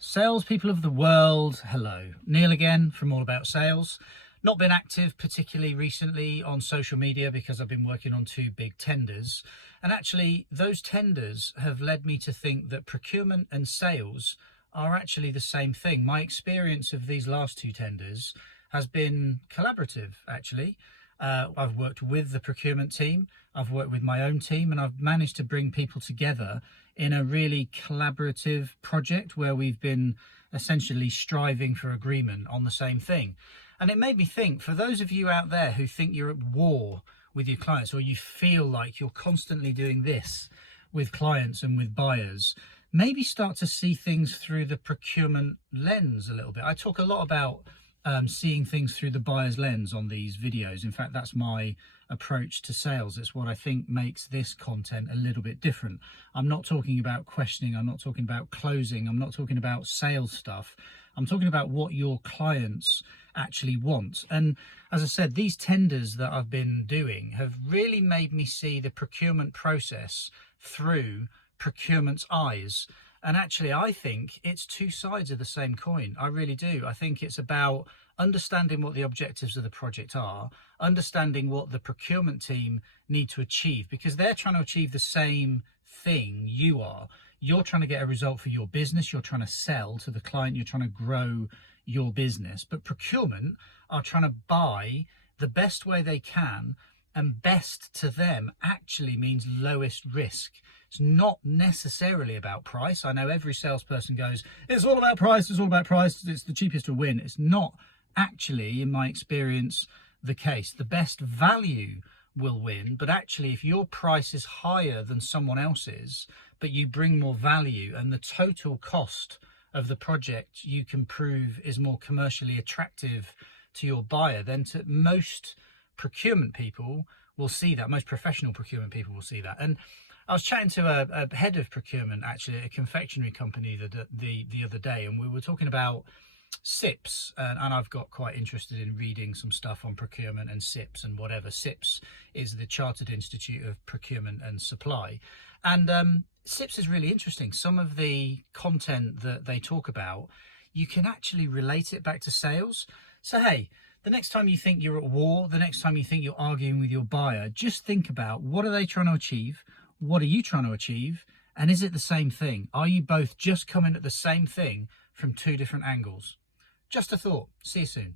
Salespeople of the world, hello. Neil again from All About Sales. Not been active particularly recently on social media because I've been working on two big tenders. And actually, those tenders have led me to think that procurement and sales are actually the same thing. My experience of these last two tenders has been collaborative, actually. I've worked with the procurement team, I've worked with my own team, and I've managed to bring people together in a really collaborative project where we've been essentially striving for agreement on the same thing. And it made me think, for those of you out there who think you're at war with your clients, or you feel like you're constantly doing this with clients and with buyers, maybe start to see things through the procurement lens a little bit. I talk a lot about seeing things through the buyer's lens on these videos. In fact, that's my approach to sales. It's what I think makes this content a little bit different. I'm not talking about questioning, I'm not talking about closing, I'm not talking about sales stuff. I'm talking about what your clients actually want. And as I said, these tenders that I've been doing have really made me see the procurement process through procurement's eyes. And actually, I think it's two sides of the same coin. I really do. I think it's about understanding what the objectives of the project are, understanding what the procurement team need to achieve, because they're trying to achieve the same thing you are. You're trying to get a result for your business. You're trying to sell to the client. You're trying to grow your business. But procurement are trying to buy the best way they can, and best to them actually means lowest risk. It's not necessarily about price. I know every salesperson goes, it's all about price, it's all about price, it's the cheapest to win. It's not actually, in my experience, the case. The best value will win, but actually if your price is higher than someone else's, but you bring more value and the total cost of the project you can prove is more commercially attractive to your buyer, then to most procurement people will see that. Most professional procurement people will see that. And I was chatting to a head of procurement, actually, at a confectionery company the other day, and we were talking about SIPs, and I've got quite interested in reading some stuff on procurement and SIPs and whatever. SIPs is the Chartered Institute of Procurement and Supply, and SIPs is really interesting. Some of the content that they talk about, you can actually relate it back to sales. So hey, the next time you think you're at war, the next time you think you're arguing with your buyer, just think about, what are they trying to achieve? What are you trying to achieve? And is it the same thing? Are you both just coming at the same thing from two different angles? Just a thought. See you soon.